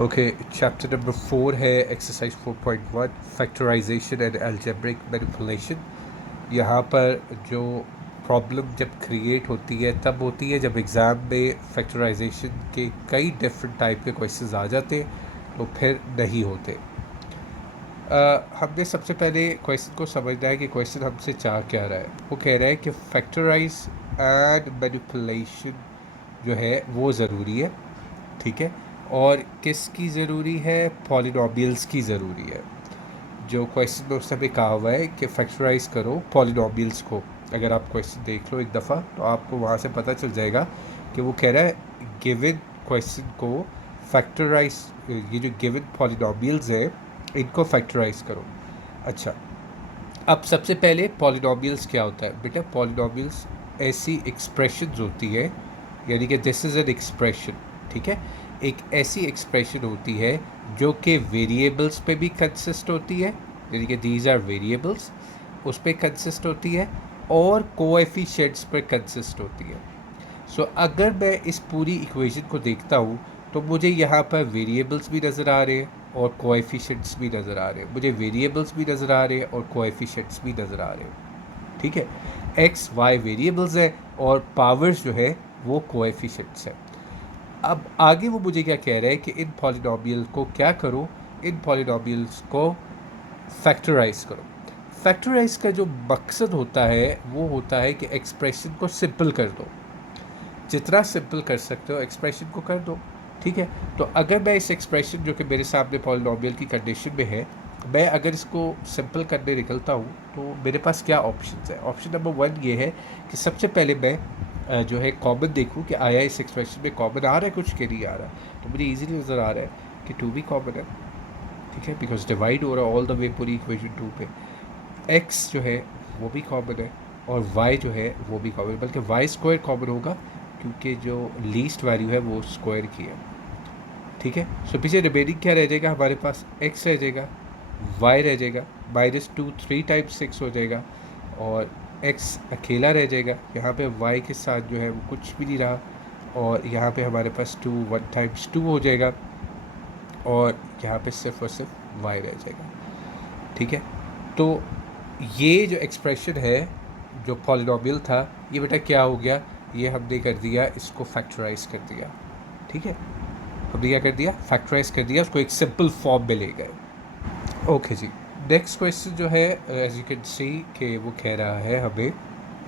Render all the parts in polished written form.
Okay, chapter number 4 है exercise 4.1 factorization and algebraic manipulation. यहाँ पर जो प्रॉब्लम जब क्रिएट होती है तब होती है जब एग्ज़ाम में फैक्टराइजेशन के कई डिफरेंट टाइप के क्वेश्चंस आ जाते तो फिर नहीं होते। हमने सबसे पहले क्वेश्चन को समझना है कि क्वेश्चन हमसे चाह क्या रहा है। वो कह रहा है कि फैक्टराइज एंड मैनिपुलेशन जो है वो ज़रूरी है, ठीक है। और किसकी ज़रूरी है? पॉलिनोमियल्स की ज़रूरी है। जो क्वेश्चन में उस समय कहा हुआ है कि फैक्टराइज करो पॉलिनोमियल्स को। अगर आप क्वेश्चन देख लो एक दफ़ा तो आपको वहाँ से पता चल जाएगा कि वो कह रहा है गिवन क्वेश्चन को फैक्टराइज, ये जो गिवन पॉलिनोमियल्स है इनको फैक्टराइज करो। अच्छा, अब सबसे पहले पॉलिनोमियल्स क्या होता है बेटा? पॉलिनोमियल्स ऐसी एक्सप्रेशंस होती है, यानी कि दिस इज़ एन एक्सप्रेशन, ठीक है। एक ऐसी एक्सप्रेशन होती है जो कि वेरिएबल्स पे भी कंसिस्ट होती है, यानी कि दीज आर वेरिएबल्स, उस पर कंसिस्ट होती है और कोएफिशिएंट्स पर कंसिस्ट होती है। सो अगर मैं इस पूरी इक्वेशन को देखता हूँ तो मुझे यहाँ पर वेरिएबल्स भी नज़र आ रहे हैं और कोएफिशिएंट्स भी नज़र आ रहे हैं। मुझे वेरिएबल्स भी नज़र आ रहे हैं और कोएफिशिएंट्स भी नज़र आ रहे हैं, ठीक है। एक्स वाई वेरिएबल्स है और पावर्स जो है वो कोएफिशिएंट्स है। अब आगे वो मुझे क्या कह रहा है कि इन पॉलिनोमियल को क्या करो? इन पॉलिनोमियल्स को फैक्टराइज करो। फैक्टराइज का जो मकसद होता है वो होता है कि एक्सप्रेशन को सिंपल कर दो। जितना सिंपल कर सकते हो एक्सप्रेशन को कर दो, ठीक है। तो अगर मैं इस एक्सप्रेशन जो कि मेरे सामने पॉलिनोमियल की कंडीशन में है, मैं अगर इसको सिंपल करने निकलता हूँ तो मेरे पास क्या ऑप्शंस है? ऑप्शन नंबर 1 ये है कि सबसे पहले मैं जो है कॉमन देखूँ कि आया इस एक्सप्रेशन में कॉमन आ रहा है कुछ के नहीं आ रहा है। तो मुझे ईजिली नज़र आ रहा है कि 2 भी कॉमन है, ठीक है, बिकॉज डिवाइड हो रहा है ऑल द वे पूरी इक्वेशन 2 पे। एक्स जो है वो भी कॉमन है और वाई जो है वो भी कॉमन है, बल्कि वाई स्क्वायर कॉमन होगा क्योंकि जो लीस्ट वैल्यू है वो स्क्वायर की है, ठीक है। सो पीछे रिमेनिंग क्या रह जाएगा? हमारे पास एक्स रह जाएगा, वाई रह जाएगा, -2 3 टाइम्स 6 हो जाएगा और एक्स अकेला रह जाएगा। यहाँ पे वाई के साथ जो है वो कुछ भी नहीं रहा और यहाँ पे हमारे पास 2 1 टाइम्स 2 हो जाएगा और यहाँ पे सिर्फ और सिर्फ वाई रह जाएगा, ठीक है। तो ये जो एक्सप्रेशन है जो पॉलिनोमियल था ये बेटा क्या हो गया? ये हमने कर दिया, इसको फैक्टराइज कर दिया, ठीक है। हमने क्या कर दिया? फैक्टराइज कर दिया, उसको एक सिंपल फॉर्म में ले गए। ओके जी, नेक्स्ट क्वेश्चन जो है एज यू कैन सी कि वो कह रहा है हमें,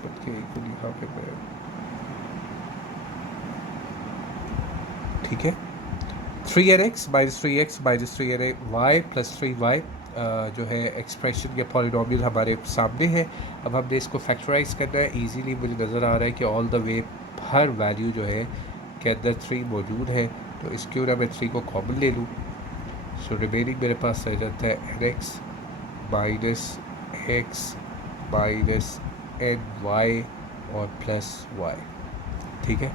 बल्कि यहाँ पे मैं, ठीक है, 3nx -3x -3ny plus 3y जो है एक्सप्रेशन के पॉलिनोमियल हमारे सामने है। अब हमने इसको फैक्टराइज करना है। इजीली मुझे नज़र आ रहा है कि all the way her value जो है के अंदर 3 मौजूद है, तो इस क्यों ना मैं 3 को कॉमन ले लूँ। सो रिमेनिंग मेरे पास रह जाता है nx -x -ny और प्लस y, ठीक है।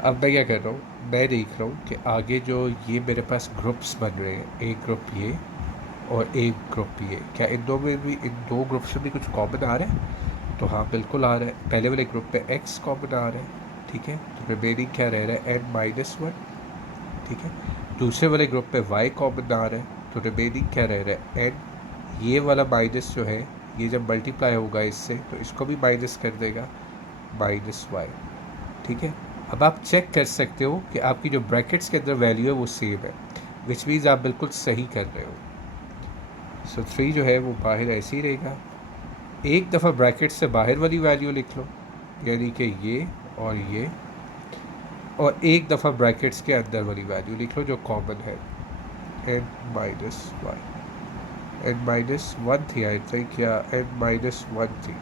अब मैं क्या कर रहा हूँ? मैं देख रहा हूँ कि आगे जो ये मेरे पास ग्रुप्स बन रहे हैं, एक ग्रुप ये और एक ग्रुप ये, क्या इन दो में भी, इन दो ग्रुप्स में भी कुछ कॉमन आ रहा है? तो हाँ बिल्कुल आ रहा है। पहले वाले ग्रुप पे x कॉमन आ रहा है, ठीक है, तो रिमेनिंग क्या रह रहा है? n-1, ठीक है। दूसरे वाले ग्रुप पे y कॉमन आ रहा है तो रिमेनिंग क्या रह रहा है? n। ये वाला माइनस जो है ये जब मल्टीप्लाई होगा इससे तो इसको भी माइनस कर देगा, -y, ठीक है। अब आप चेक कर सकते हो कि आपकी जो ब्रैकेट्स के अंदर वैल्यू है वो सेम है, विच मीन्स आप बिल्कुल सही कर रहे हो। सो 3 जो है वो बाहर ऐसे ही रहेगा। एक दफ़ा ब्रैकेट से बाहर वाली वैल्यू लिख लो, यानी कि ये, और एक दफ़ा ब्रैकेट्स के अंदर वाली वैल्यू लिख लो जो कॉमन है, n-y, n-1 थी आई थिंक, या n-1 थी,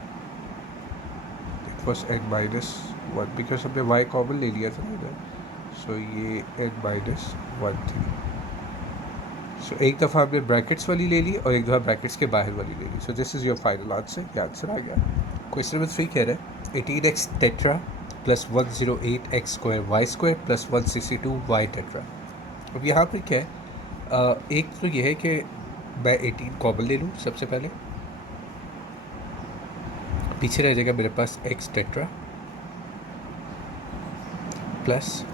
इट वॉज n-1 बिकॉज हमने y कॉमन ले लिया था ना, सो ये n-1 थी। सो एक दफ़ा हमने ब्रैकेट्स वाली ले ली और एक दफ़ा ब्रैकेट्स के बाहर वाली ले ली। So this is your final answer. ये आंसर आ गया। क्वेश्चन नंबर 3 कह रहे हैं 18x tetra plus 108x square Y square plus 162y tetra. अब यहाँ पर क्या है? एक तो ये है कि मैं 18 कॉमन ले लूँ सबसे पहले, पीछे रह जाएगा मेरे पास x tetra plus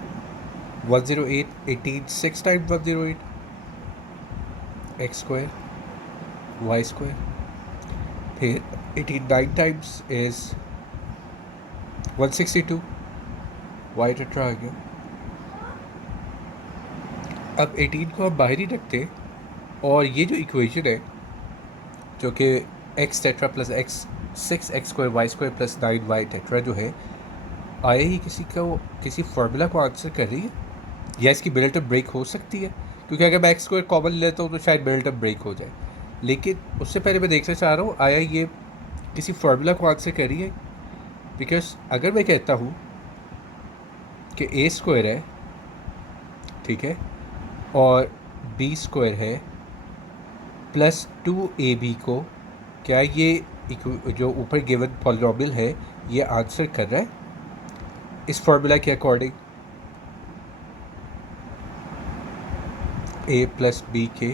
108, 18 6 times 108 x square Y square, फिर 89 टाइम्स इज़ 162, वाई टेट्रा आ गया। अब 18 को हम बाहर ही रखते हैं और ये जो इक्वेशन है जो कि x tetra plus x 6x square Y square plus 9y tetra जो है, आया ही किसी फार्मूला को आंसर कर रही है या इसकी मिडल टर्म ब्रेक हो सकती है, क्योंकि अगर मैं एक्स स्क्वायर कॉमन लेता हूँ तो शायद मिडल टर्म ब्रेक हो जाए। लेकिन उससे पहले मैं देखना चाह रहा हूँ आया ये किसी फार्मूला को आंसर कर रही है। बिकॉज अगर मैं कहता हूँ कि ए स्क्वायर है, ठीक है, और बी स्क्वायर है प्लस 2ab को, क्या ये जो ऊपर गिवन पॉलिनोमियल है ये आंसर कर रहा है इस फार्मूला के अकॉर्डिंग? ए प्लस बी के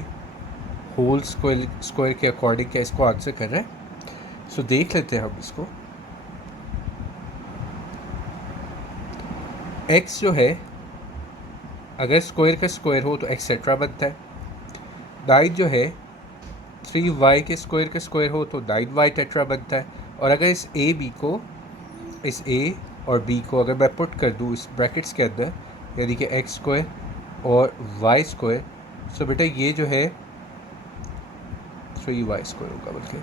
होल स्क्वायर के अकॉर्डिंग क्या इसको आंसर कर रहा है? सो देख लेते हैं हम इसको। x जो है अगर स्क्वायर का स्क्वायर हो तो एक्सेट्रा बनता है। 9 जो है 3y के स्क्वायर का स्क्वायर हो तो 9y टेट्रा बनता है। और अगर इस a और b को अगर मैं पुट कर दूँ इस ब्रैकेट्स के अंदर, यानी कि x स्क्वायर और y स्क्वायर, सो बेटा ये जो है 3y स्क्वायर होगा, बल्कि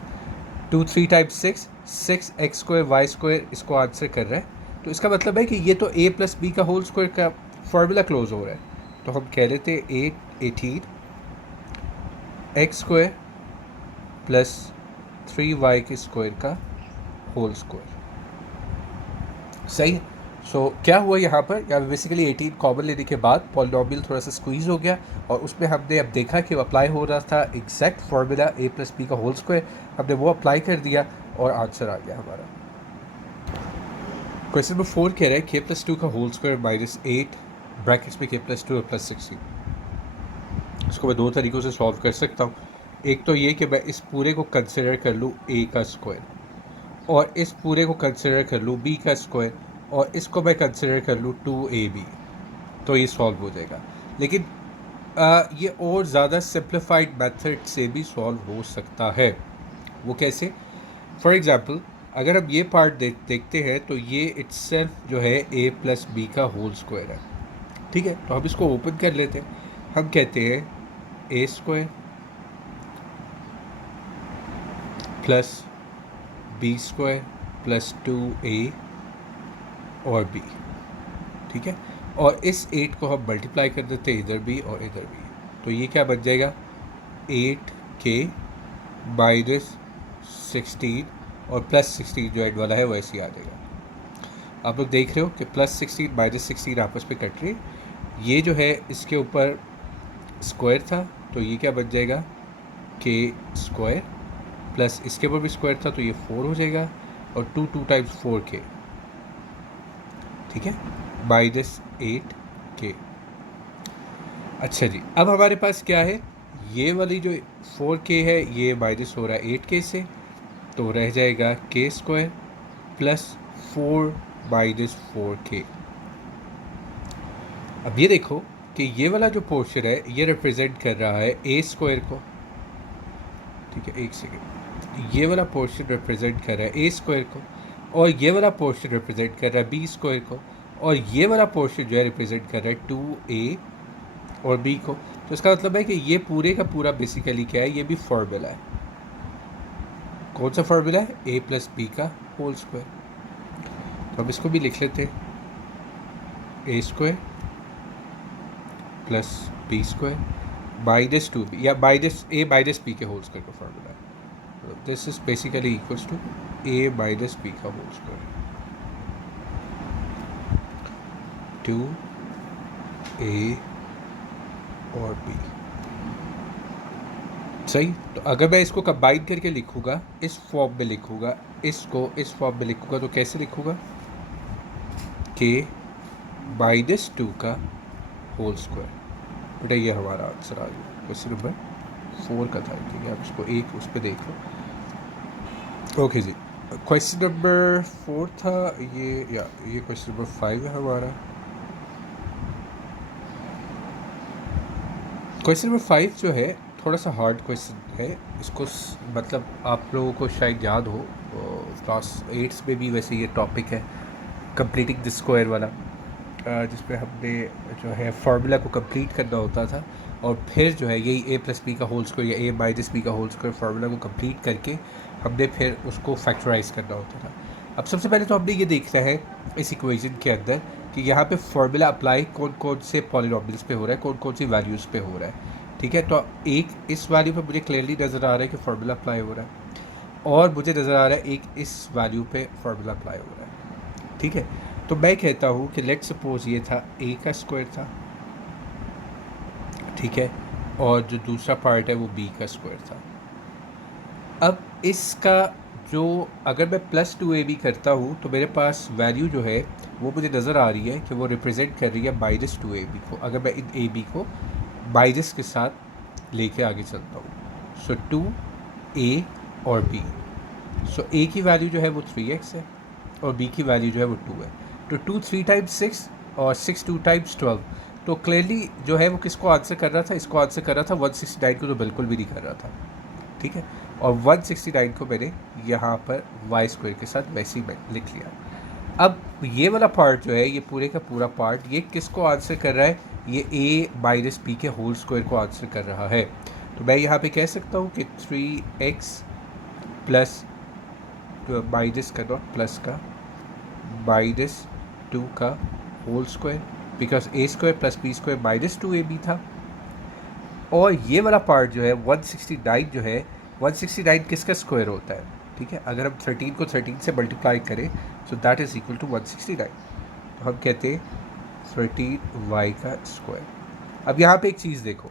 2 3 times 6x square Y square इसको आंसर कर रहा है। तो इसका मतलब है कि ये तो a प्लस बी का होल स्क्वायर का फार्मूला क्लोज हो रहा है। तो हम कह लेते हैं 18 एक्स स्क्वायर प्लस 3y के स्क्वायर का होल स्क्वायर। सही है। सो क्या हुआ यहाँ पर, बेसिकली 18 कॉमन लेने के बाद पॉलिनोमियल थोड़ा सा स्क्वीज़ हो गया और उसमें हमने अब देखा कि अप्लाई हो रहा था exact formula a plus B का होल स्क्वायर, हमने वो अप्लाई कर दिया और आंसर आ गया हमारा। क्वेश्चन नंबर 4 कह रहा है k प्लस 2 का होल स्क्वायर माइनस 8 ब्रैकेट्स में k प्लस 2 और प्लस 16। इसको मैं दो तरीक़ों से सॉल्व कर सकता हूँ। एक तो ये कि मैं इस पूरे को कंसिडर कर लूँ a का स्क्वायर और इस पूरे को कंसिडर कर लूँ b का स्क्वायर और इसको मैं कंसिडर कर लूँ 2ab, तो ये सॉल्व हो जाएगा। लेकिन ये और ज़्यादा सिंप्लीफाइड मेथड से भी सॉल्व हो सकता है। वो कैसे? फॉर एग्ज़ाम्पल अगर हम ये पार्ट देखते हैं तो ये इट्सेल्फ जो है a प्लस बी का होल स्क्वायर है, ठीक है। तो हम इसको ओपन कर लेते हैं। हम कहते हैं a square plus B square plus 2a और b, ठीक है। और इस 8 को हम मल्टीप्लाई कर देते हैं इधर भी और इधर भी, तो ये क्या बन जाएगा 8k माइनस 16 और प्लस 16 जो एंड वाला है वैसे ही आ जाएगा। आप लोग देख रहे हो कि प्लस 16 माइनस 16 आपस में कट रही है। ये जो है इसके ऊपर स्क्वायर था तो ये क्या बन जाएगा k स्क्वायर प्लस इसके ऊपर भी स्क्वायर था तो ये 4 हो जाएगा और 2 टाइम्स 4k, ठीक है, माइनस 8k। अच्छा जी, अब हमारे पास क्या है, ये वाली जो 4k है ये माइनस हो रहा है 8k से, तो रह जाएगा k square plus 4 minus 4k। अब ये देखो कि ये वाला जो पोर्शन है ये रिप्रेजेंट कर रहा है a स्क्वायर को, ठीक है, एक सेकेंड, ये वाला पोर्शन रिप्रेजेंट कर रहा है a स्क्वायर को और ये वाला पोर्शन रिप्रेजेंट कर रहा है b स्क्वायर को और ये वाला पोर्शन जो है रिप्रेजेंट कर रहा है 2a और b को। तो इसका मतलब है कि ये पूरे का पूरा बेसिकली क्या है, ये भी फार्मूला है। कौन सा फार्मूला है? a प्लस बी का होल स्क्वायर। तो हम इसको भी लिख लेते हैं a square plus B square minus 2b या माइनस a माइनस बी के होल स्क्वायर का फार्मूला है। This is basically equals to a minus B का होल स्क्वायर 2a और b। सही। तो अगर मैं इसको कंबाइन करके लिखूँगा, इस फॉर्म में लिखूँगा, इसको इस फॉर्म में लिखूँगा, तो कैसे लिखूँगा k माइनस 2 का होल स्क्वायर। बेटा ये हमारा आंसर आ गया। क्वेश्चन नंबर 4 का था, ठीक है, आप इसको एक उस पर देख लो। ओके जी, क्वेश्चन नंबर 4 था ये क्वेश्चन नंबर 5 है हमारा। क्वेश्चन नंबर 5 जो है थोड़ा सा हार्ड क्वेश्चन है। इसको मतलब आप लोगों को शायद याद हो, क्लास 8 में भी वैसे ये टॉपिक है, कंप्लीटिंग द स्क्वायर वाला, जिसमें हमने जो है फार्मूला को कंप्लीट करना होता था और फिर जो है यही ए प्लस बी का होल स्क्वायर या ए माइनस बी का होल स्क्वायर फार्मूला को कंप्लीट करके हमने फिर उसको फैक्टराइज करना होता था। अब सबसे पहले तो हमने ये देखना है इस इक्वेशन के अंदर कि यहाँ पे फार्मूला अप्लाई कौन कौन से पॉलिनॉमियल्स पे हो रहा है, कौन कौन सी वैल्यूज़ पे हो रहा है। ठीक है, तो एक इस वैल्यू पे मुझे क्लियरली नज़र आ रहा है कि फार्मूला अप्लाई हो रहा है और मुझे नज़र आ रहा है एक इस वैल्यू पे फार्मूला अप्लाई हो रहा है। ठीक है, तो मैं कहता हूँ कि लेट सपोज ये था ए का स्क्वायर था, ठीक है, और जो दूसरा पार्ट है वो बी का स्क्वायर था। अब इसका जो अगर मैं प्लस 2ab करता हूँ तो मेरे पास वैल्यू जो है वो मुझे नज़र आ रही है कि वो रिप्रेजेंट कर रही है -2ab को। अगर मैं इन ab को माइनस के साथ लेके आगे चलता हूँ, सो 2a और b, सो a की वैल्यू जो है वो 3x है और b की वैल्यू जो है वो 2 है। तो 2 3 टाइम्स 6 और 6 2 टाइम्स 12, तो क्लियरली जो है वो किसको आंसर कर रहा था, इसको आंसर कर रहा था 169 को, तो बिल्कुल भी नहीं कर रहा था। ठीक है, और 169 को मैंने यहाँ पर वाई स्क्वायर के साथ वैसे ही मैं लिख लिया। अब ये वाला पार्ट जो है, ये पूरे का पूरा पार्ट, ये किसको आंसर कर रहा है, ये a माइनस बी के होल स्क्वायर को आंसर कर रहा है। तो मैं यहाँ पे कह सकता हूँ कि 3x प्लस माइनस का नॉट प्लस का -2 का whole square, because a square plus B square -2ab था। और ये वाला पार्ट जो है 169 जो है, 169 किसका स्क्वायर होता है। ठीक है, अगर हम 13 को 13 से मल्टीप्लाई करें so that is equal to 169, तो हम कहते हैं 13y का स्क्वायर। अब यहाँ पे एक चीज़ देखो,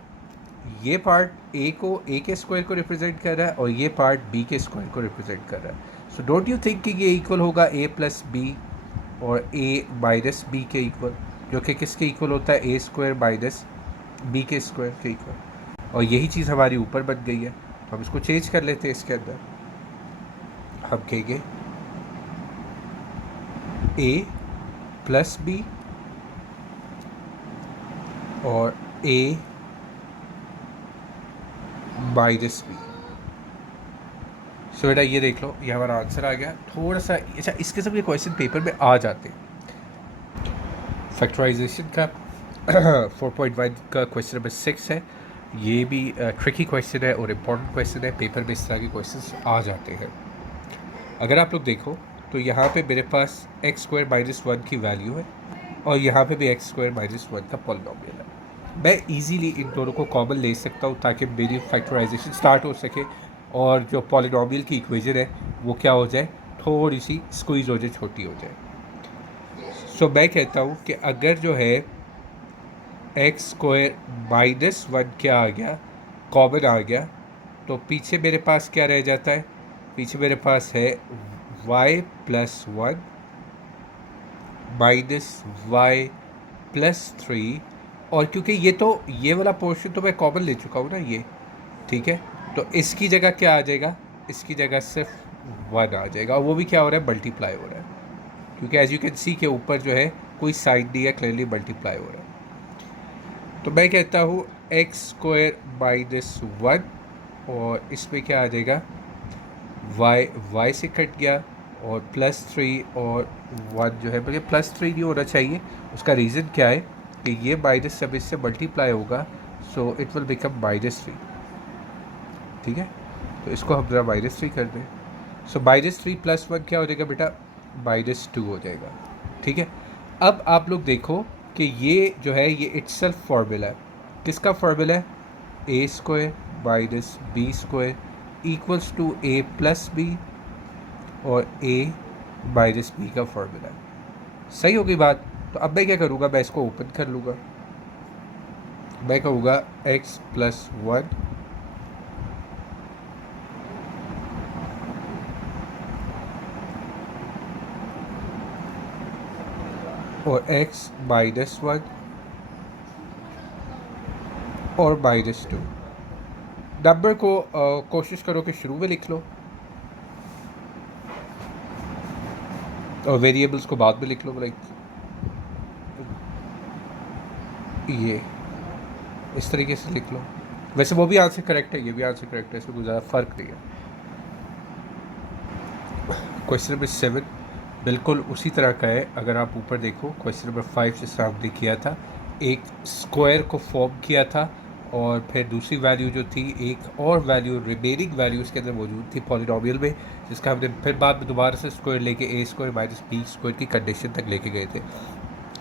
ये पार्ट a के स्क्वायर को रिप्रेजेंट कर रहा है और ये पार्ट b के स्क्वायर को रिप्रेजेंट कर रहा है। सो डोंट यू थिंक कि ये इक्वल होगा a प्लस बी और a माइनस बी के इक्वल, जो कि किसके इक्वल होता है, a स्क्वायर माइनस बी के स्क्वायर के इक्वल। और यही चीज़ हमारी ऊपर बन गई है, तो हम इसको चेंज कर लेते हैं। इसके अंदर हम कहेंगे a प्लस बी और a माइनस बी। सो बेटा ये देख लो, ये हमारा आंसर आ गया। थोड़ा सा अच्छा, इसके सब ये क्वेश्चन पेपर में आ जाते हैं। फैक्टराइजेशन का 4.1 का क्वेश्चन नंबर 6 है। ये भी ट्रिकी क्वेश्चन है और इम्पॉर्टेंट क्वेश्चन है, पेपर में इस तरह के क्वेश्चन आ जाते हैं। अगर आप लोग देखो तो यहाँ पे मेरे पास एक्स स्क्वायर माइनस 1 की वैल्यू है और यहाँ पे भी एक्स स्क्वायर माइनस 1 का पॉलिनॉमियल है। मैं इजीली इन दोनों को कॉमन ले सकता हूँ ताकि मेरी फैक्टराइजेशन स्टार्ट हो सके और जो पॉलिनॉमियल की इक्वेशन है वो क्या हो जाए, थोड़ी सी स्क्वीज़ हो जाए, छोटी हो जाए। सो मैं कहता हूँ कि अगर जो है एक्स स्क्वायर माइनस 1 क्या आ गया, कॉमन आ गया, तो पीछे मेरे पास क्या रह जाता है, पीछे मेरे पास है y plus 1 minus y plus 3, और क्योंकि ये वाला पोर्शन तो मैं कॉमन ले चुका हूँ ना ये, ठीक है, तो इसकी जगह क्या आ जाएगा, इसकी जगह सिर्फ 1 आ जाएगा और वो भी क्या हो रहा है, मल्टीप्लाई हो रहा है, क्योंकि एज यू कैन सी के ऊपर जो है कोई साइन नहीं है, क्लियरली मल्टीप्लाई हो रहा है। तो मैं कहता हूँ एक्स स्क्वायर माइनस 1 और इसमें क्या आ जाएगा, y से कट गया और प्लस 3 और 1 जो है, बल्कि प्लस 3 नहीं होना चाहिए। उसका रीज़न क्या है कि ये माइनस सब इससे मल्टीप्लाई होगा, सो इट विल बिकम -3। ठीक है, तो इसको हम ज़रा -3 कर दें, सो -3 प्लस 1 क्या हो जाएगा बेटा, -2 हो जाएगा। ठीक है, अब आप लोग देखो कि ये जो है ये इट्सल्फ फार्मूला है, किसका फार्मूला है, A square minus B square equals to A plus B और ए माइनस बी का फार्मूला है। सही होगी बात। तो अब मैं क्या करूँगा, मैं इसको ओपन कर लूँगा, मैं कहूँगा x प्लस 1 और x माइनस 1 और -2। नंबर को कोशिश करो कि शुरू में लिख लो और वेरिएबल्स को बाद में लिख लो, लाइक ये इस तरीके से लिख लो, वैसे वो भी आंसर करेक्ट है, ये भी आंसर करेक्ट है, इसमें कोई ज़्यादा फ़र्क नहीं है। क्वेश्चन नंबर 7 बिल्कुल उसी तरह का है। अगर आप ऊपर देखो क्वेश्चन नंबर 5 जिससे हमने किया था, एक स्क्वायर को फॉर्म किया था और फिर दूसरी वैल्यू जो थी, एक और वैल्यू रिमेनिंग वैल्यू उसके अंदर मौजूद थी पॉलिनोमियल में, जिसका हमने फिर बाद में दोबारा से स्क्वायर लेके ए स्क्वायर माइनस बी स्क्वायर की कंडीशन तक लेके गए थे।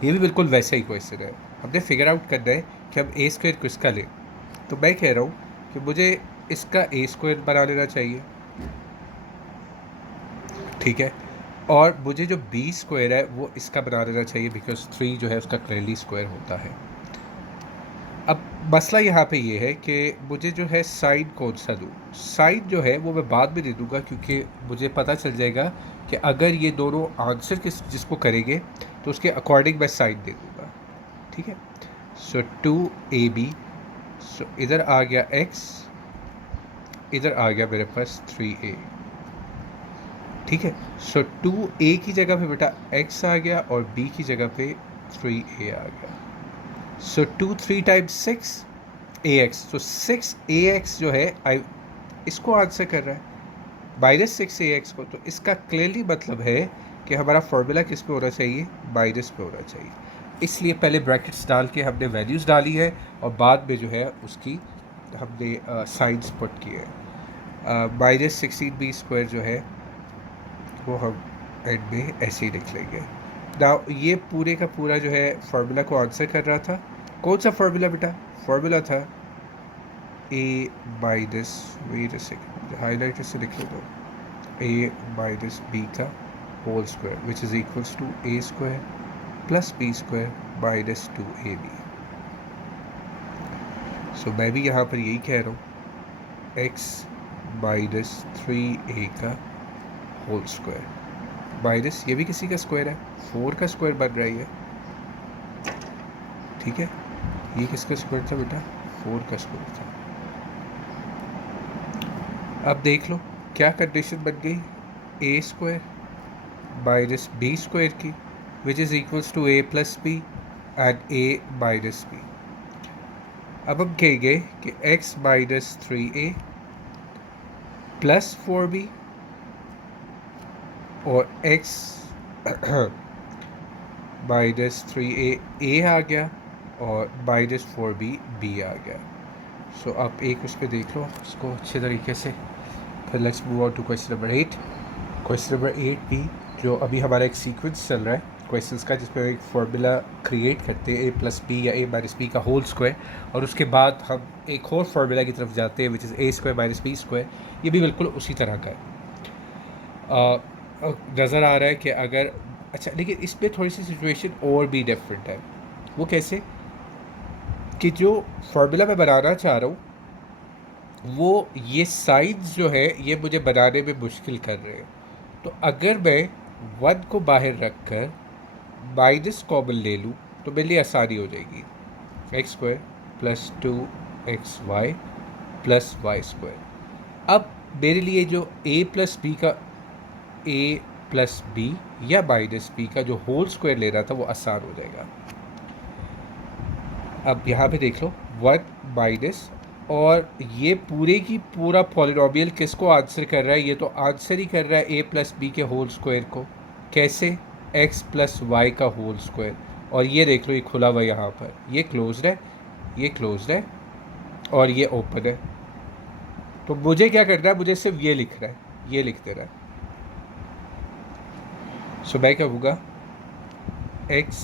ये भी बिल्कुल वैसा ही क्वेश्चन है। हमने फिगर आउट करना है कि हम ए स्क्वायर किसका लें। तो मैं कह रहा हूँ कि मुझे इसका ए स्क्वायर बना लेना चाहिए, ठीक है, और मुझे जो बी स्क्वायर है वो इसका बना देना चाहिए, बिकॉज 3 जो है उसका क्लियरली स्क्वायर होता है। अब मसला यहाँ पे ये है कि मुझे जो है साइन कौन सा दूँ। साइन जो है वो मैं बाद में दे दूँगा, क्योंकि मुझे पता चल जाएगा कि अगर ये दोनों आंसर जिसको करेंगे तो उसके अकॉर्डिंग मैं साइन दे दूँगा, ठीक है। सो 2ab, सो इधर आ गया x, इधर आ गया मेरे पास 3a, ठीक है। सो 2a की जगह पे बेटा x आ गया और b की जगह पे 3a आ गया। सो 2 3 टाइम्स 6 ax, तो 6ax जो है इसको आंसर कर रहा है, माइनस 6ax को। तो इसका क्लियरली मतलब है कि हमारा फॉर्मूला किस पे होना चाहिए, माइनस पे होना चाहिए। इसलिए पहले ब्रैकेट्स डाल के हमने वैल्यूज़ डाली है और बाद में जो है उसकी हमने साइंस पुट किए हैं। माइनस 16b स्क्वायर जो है वो हम एंड में ऐसे ही लिख लेंगे। नाउ ये पूरे का पूरा जो है फार्मूला को आंसर कर रहा था। कौन सा फार्मूला बेटा, फार्मूला था A minus, wait a second, highlighter से लिख लो, ए माइनस बी का whole square which is equals to A square plus B square minus 2ab। So मैं भी यहाँ पर यही कह रहा हूँ, एक्स माइनस 3a का होल स्क्वायर माइनस, ये भी किसी का स्क्वायर है, 4 का स्क्वायर बन रहा है ये, ठीक है। ये किसका स्क्वायर था बेटा, 4 का स्क्वायर था। अब देख लो क्या कंडीशन बन गई, A square minus B square की, which is equals to A plus B and A minus B. अब हम कहेंगे कि x minus 3a plus 4b और x माइनस 3a आ गया और माइनस 4b b आ गया। सो आप एक उस पर देख लो इसको अच्छे तरीके से। फिर let's move on to question number 8। Question number 8 भी जो अभी हमारा एक सीक्वेंस चल रहा है क्वेश्चंस का, जिसमें एक फार्मूला क्रिएट करते हैं ए प्लस बी या ए माइनस बी का होल स्क्वायर, और उसके बाद हम एक और फार्मूला की तरफ जाते हैं which is A square minus B square. ये भी बिल्कुल उसी तरह का है। नज़र आ रहा है कि अगर, अच्छा लेकिन इसमें थोड़ी सी सिचुएशन और भी डिफरेंट है। वो कैसे कि जो फार्मूला मैं बनाना चाह रहा हूँ वो ये साइंस जो है ये मुझे बनाने में मुश्किल कर रहे हैं। तो अगर मैं 1 को बाहर रख कर माइनस कॉमन ले लूँ तो मेरे लिए आसानी हो जाएगी, x square plus 2xy plus Y square. अब मेरे लिए जो a प्लस बी का a प्लस बी या माइनस बी का जो होल स्क्वायर ले रहा था वो आसान हो जाएगा। अब यहाँ पे देख लो 1 माइनस, और ये पूरे की पूरा पॉलिनोमियल किसको आंसर कर रहा है, ये तो आंसर ही कर रहा है ए प्लस बी के होल स्क्वायर को। कैसे, एक्स प्लस वाई का होल स्क्वायर। और ये देख लो ये खुला हुआ यहाँ पर, ये क्लोज्ड है, ये क्लोज्ड है और ये ओपन है। तो मुझे क्या करना है, मुझे सिर्फ ये लिख रहा है, ये लिख दे रहा है। सो मैं क्या होगा, एक्स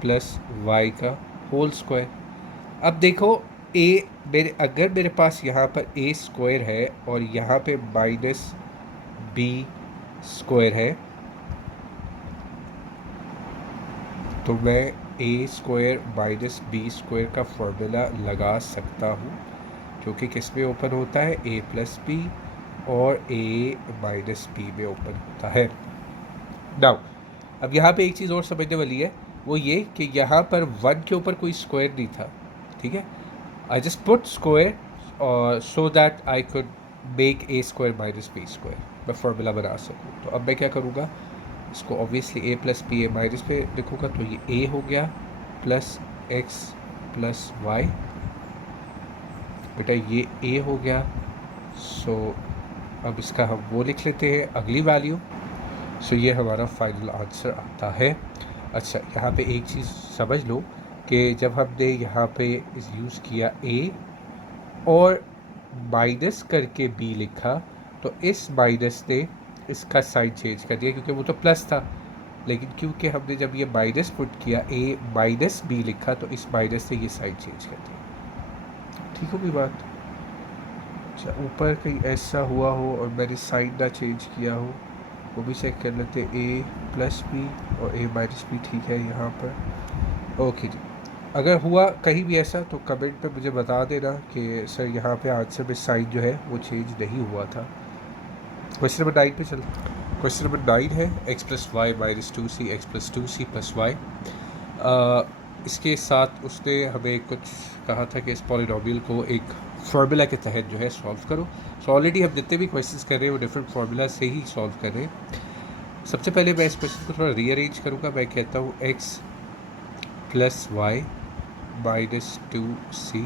प्लस वाई का होल स्क्वायर। अब देखो ए अगर मेरे पास यहाँ पर ए स्क्वायर है और यहाँ पे माइनस बी स्क्वायर है, तो मैं ए स्क्वायर माइनस बी स्क्वायर का फॉर्मूला लगा सकता हूँ, जो कि किस में ओपन होता है, ए प्लस बी और ए माइनस बी में ओपन होता है। नाउ अब यहाँ पे एक चीज़ और समझने वाली है, वो ये कि यहाँ पर 1 के ऊपर कोई स्क्वायर नहीं था, ठीक है। I just put square so that I could make A square minus B square, मैं फॉर्मूला बना सकूँ। तो अब मैं क्या करूँगा, इसको obviously A plus B A minus पे लिखूँगा, तो ये ए हो गया प्लस एक्स प्लस वाई बेटा ये ए हो गया। सो अब इसका हम वो लिख लेते हैं अगली वैल्यू। सो ये हमारा फाइनल आंसर आता है। अच्छा, यहाँ पे एक चीज़ समझ लो कि जब हमने यहाँ पे यूज़ किया ए और माइनस करके बी लिखा, तो इस माइनस ने इसका साइन चेंज कर दिया क्योंकि वो तो प्लस था, लेकिन क्योंकि हमने जब ये माइनस पुट किया ए माइनस बी लिखा, तो इस माइनस ने ये साइन चेंज कर दिया। ठीक होगी बात? अच्छा, ऊपर कहीं ऐसा हुआ हो और मैंने साइन ना चेंज किया हो, वो भी चेक कर लेते। ए प्लस बी और ए माइनस बी ठीक है यहाँ पर। ओके जी, अगर हुआ कहीं भी ऐसा तो कमेंट पे मुझे बता देना कि सर यहाँ पे आंसर में साइन जो है वो चेंज नहीं हुआ था। क्वेश्चन नंबर 9 पे चलते। क्वेश्चन नंबर 9 है x plus y minus 2c x plus 2c plus y. इसके साथ उसने हमें कुछ कहा था कि इस पॉलिनोमियल को एक फार्मूला के तहत जो है सॉल्व करो। सो ऑलरेडी हम जितने भी क्वेश्चंस कर रहे हैं वो डिफरेंट फार्मूला से ही सॉल्व कर रहे हैं। सबसे पहले मैं इस क्वेश्चन को थोड़ा रीअरेंज करूँगा। मैं कहता हूँ x plus y minus 2c,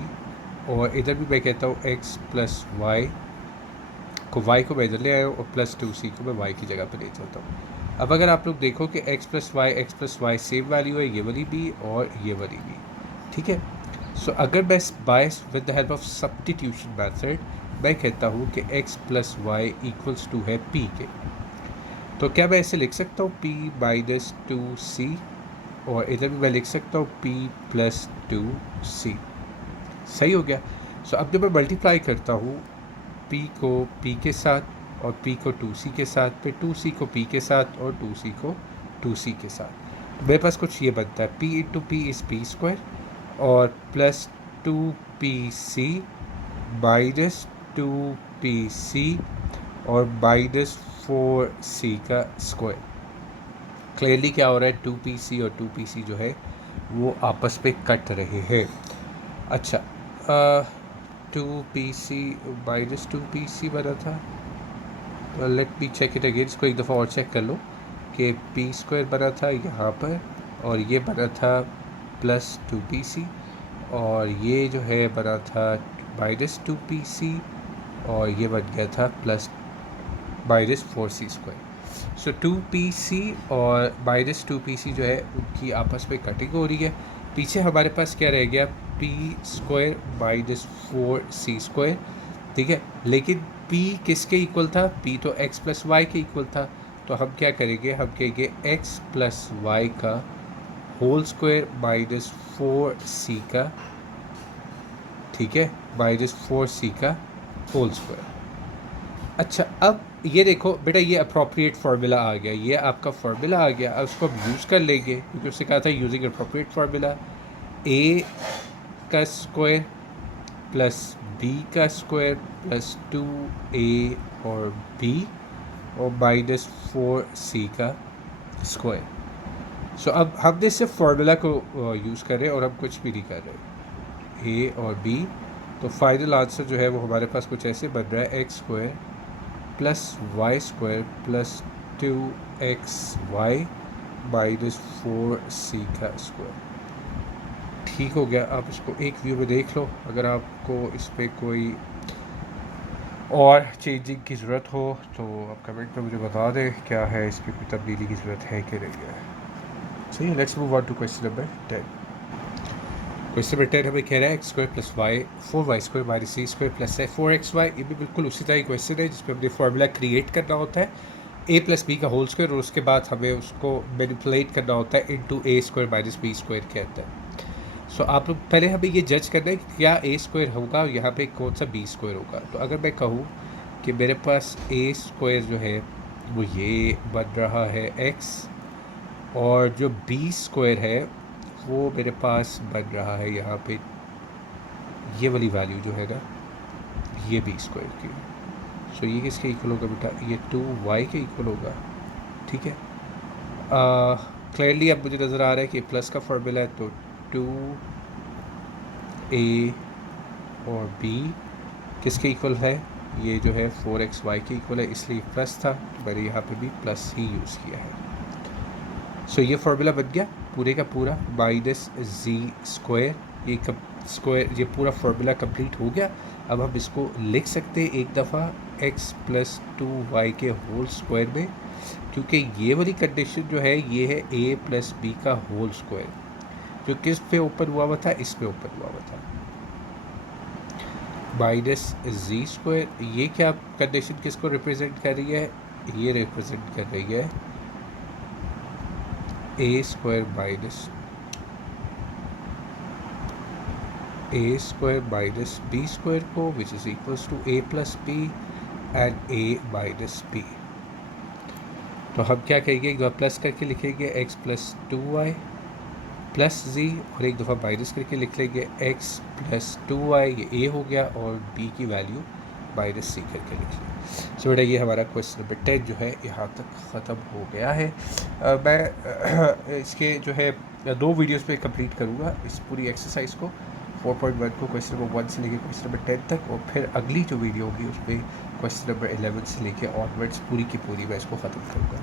और इधर भी मैं कहता हूँ एक्स प्लस वाई को मैं इधर ले आया हूँ और प्लस 2c को मैं y की जगह पे ले जाता हूँ। अब अगर आप लोग देखो कि x plus y same value है, ये वाली भी और ये वाली भी, ठीक है। सो अगर मैं by with the help of substitution method मैं कहता हूँ कि x plus y equals to है p के, तो क्या मैं ऐसे लिख सकता हूँ p माइनस 2c, और इधर भी मैं लिख सकता हूँ p प्लस 2c। सही हो गया। सो अब जब मैं मल्टीप्लाई करता हूँ p को p के साथ और p को 2c के साथ, फिर 2c को p के साथ और 2c को 2c के साथ, मेरे पास कुछ ये बनता है p into P is P square और प्लस 2pc माइनस 2pc और माइनस 4c का स्क्वायर। क्लियरली क्या हो रहा है, 2pc और 2pc जो है वो आपस में कट रहे हैं। अच्छा, 2pc माइनस 2pc बना था, तो let me check it again. इसको एक दफ़ा और चेक कर लो कि पी स्क्वायर बना था यहाँ पर और ये बना था प्लस 2pc, और ये जो है बना था माइनस 2pc और ये बन गया था प्लस माइनस 4c स्क्वायर। सो 2pc और माइनस 2pc जो है उनकी आपस में कटिंग हो रही है। पीछे हमारे पास क्या रह गया, p square minus 4c square, ठीक है। लेकिन p किसके इक्वल था, p तो x प्लस वाई के इक्वल था, तो हम क्या करेंगे, हम कहेंगे x प्लस वाई का होल स्क्वायर माइनस 4c का, ठीक है, माइनस 4c का होल स्क्वायर। अच्छा, अब ये देखो बेटा, ये अप्रोप्रिएट फार्मूला आ गया, ये आपका फार्मूला आ गया। अब उसको हम यूज़ कर लेंगे क्योंकि उससे कहा था यूजिंग अप्रोप्रिएट फार्मूला। a का स्क्वायर प्लस b का स्क्वायर प्लस 2a और b और माइनस 4c का स्क्वायर। सो अब हमने सिर्फ फार्मूला को यूज़ कर रहे हैं और हम कुछ भी नहीं कर रहे, a और b। तो फाइनल आंसर जो है वो हमारे पास कुछ ऐसे बन रहा है, X square plus Y square plus 2xy minus 4c का स्क्वायर। ठीक हो गया। आप इसको एक व्यू में देख लो, अगर आपको इस पर कोई और चेंजिंग की ज़रूरत हो तो आप कमेंट में मुझे बता दें क्या है, इस पर कोई तब्दीली की ज़रूरत है कि नहीं है। सही, let's move on to question number 10। Question number 10 हमें कह रहा है X square plus Y 4y square minus C square plus है 4xy। ये भी बिल्कुल उसी तरह क्वेश्चन है जिसमें हमने फार्मूला क्रिएट करना होता है a प्लस बी का होल स्क्वायर, और उसके बाद हमें उसको मैनिपुलेट करना होता है इंटू ए स्क्वायर माइनस बी स्क्वायर के अंदर। सो आप लोग पहले हमें ये जज करना है कि क्या ए स्क्वायर होगा और यहाँ पे कौन सा बी स्क्वायर होगा। तो अगर मैं कहूँ कि मेरे पास ए स्क्वायर जो है वो ये बन रहा है x, और जो बी स्क्वायर है वो मेरे पास बन रहा है यहाँ पे ये वाली वैल्यू जो है ना, ये बी स्क्वायर की। सो ये किसके इक्वल होगा बेटा, ये 2y के इक्वल होगा, ठीक है। क्लियरली अब मुझे नज़र आ रहा है कि प्लस का फार्मूला है, तो 2a और b किसके इक्वल है, ये जो है 4xy के इक्वल है, इसलिए प्लस था, मैंने यहाँ पे भी प्लस ही यूज़ किया है। सो ये फार्मूला बन गया पूरे का पूरा माइनस जी स्क्वायर, ये स्क्वायर, ये पूरा फार्मूला कंप्लीट हो गया। अब हम इसको लिख सकते हैं एक दफ़ा x प्लस 2y के होल स्क्वायर में, क्योंकि ये वाली कंडीशन जो है ये है a प्लस बी का होल स्क्वायर, जो किस पे ओपन हुआ हुआ था, इस पे ओपन हुआ हुआ था, माइनस जी स्क्वायर। ये क्या कंडीशन किसको रिप्रेजेंट कर रही है, ये रिप्रेजेंट कर रही है A square minus B square को, which is equals to A plus B and A minus B. तो हम क्या कहेंगे, एक दफ़ा प्लस करके लिखेंगे x प्लस 2y प्लस जी, और एक दफ़ा माइनस करके लिख लेंगे x प्लस 2y, ये a हो गया, और b की वैल्यू माइनस सी करके लिख लेंगे। सो बेटा ये हमारा क्वेश्चन नंबर 10 जो है यहाँ तक ख़त्म हो गया है। मैं इसके जो है 2 वीडियोस पे कंप्लीट करूँगा इस पूरी एक्सरसाइज को, 4.1 को क्वेश्चन नंबर 1 से लेके क्वेश्चन नंबर 10 तक, और फिर अगली जो वीडियो होगी उस पर क्वेश्चन नंबर 11 से लेके ऑनवर्ड्स पूरी की पूरी मैं इसको ख़त्म करूँगा।